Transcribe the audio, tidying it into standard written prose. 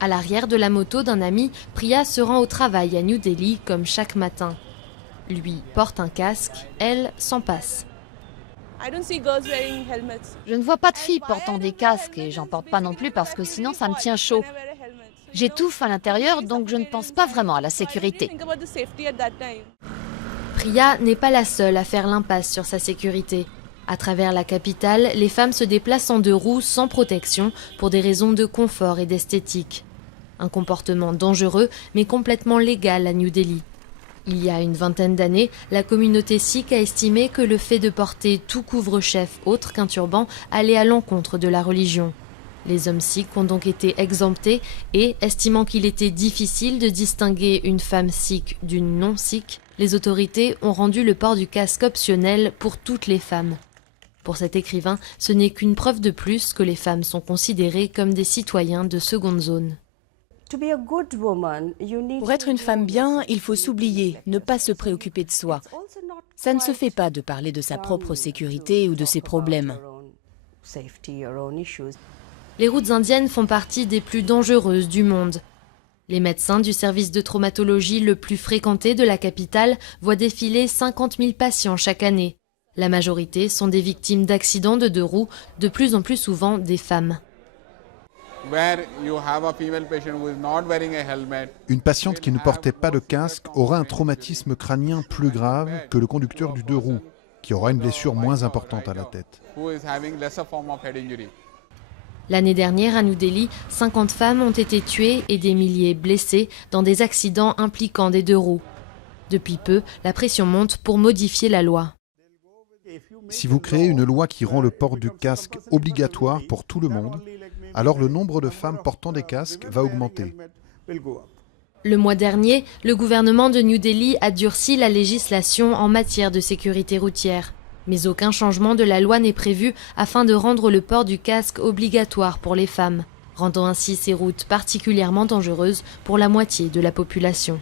À l'arrière de la moto d'un ami, Priya se rend au travail à New Delhi comme chaque matin. Lui porte un casque, elle s'en passe. Je ne vois pas de filles portant des casques et j'en porte pas non plus parce que sinon ça me tient chaud. J'étouffe à l'intérieur donc je ne pense pas vraiment à la sécurité. Priya n'est pas la seule à faire l'impasse sur sa sécurité. À travers la capitale, les femmes se déplacent en 2 roues sans protection pour des raisons de confort et d'esthétique. Un comportement dangereux mais complètement légal à New Delhi. Il y a une vingtaine d'années, la communauté sikh a estimé que le fait de porter tout couvre-chef autre qu'un turban allait à l'encontre de la religion. Les hommes sikhs ont donc été exemptés et, estimant qu'il était difficile de distinguer une femme sikh d'une non-sikh, les autorités ont rendu le port du casque optionnel pour toutes les femmes. Pour cet écrivain, ce n'est qu'une preuve de plus que les femmes sont considérées comme des citoyens de seconde zone. Pour être une femme bien, il faut s'oublier, ne pas se préoccuper de soi. Ça ne se fait pas de parler de sa propre sécurité ou de ses problèmes. Les routes indiennes font partie des plus dangereuses du monde. Les médecins du service de traumatologie le plus fréquenté de la capitale voient défiler 50 000 patients chaque année. La majorité sont des victimes d'accidents de 2 roues, de plus en plus souvent des femmes. Une patiente qui ne portait pas de casque aura un traumatisme crânien plus grave que le conducteur du 2 roues, qui aura une blessure moins importante à la tête. L'année dernière, à New Delhi, 50 femmes ont été tuées et des milliers blessées dans des accidents impliquant des 2 roues. Depuis peu, la pression monte pour modifier la loi. Si vous créez une loi qui rend le port du casque obligatoire pour tout le monde, alors le nombre de femmes portant des casques va augmenter. Le mois dernier, le gouvernement de New Delhi a durci la législation en matière de sécurité routière. Mais aucun changement de la loi n'est prévu afin de rendre le port du casque obligatoire pour les femmes, rendant ainsi ces routes particulièrement dangereuses pour la moitié de la population.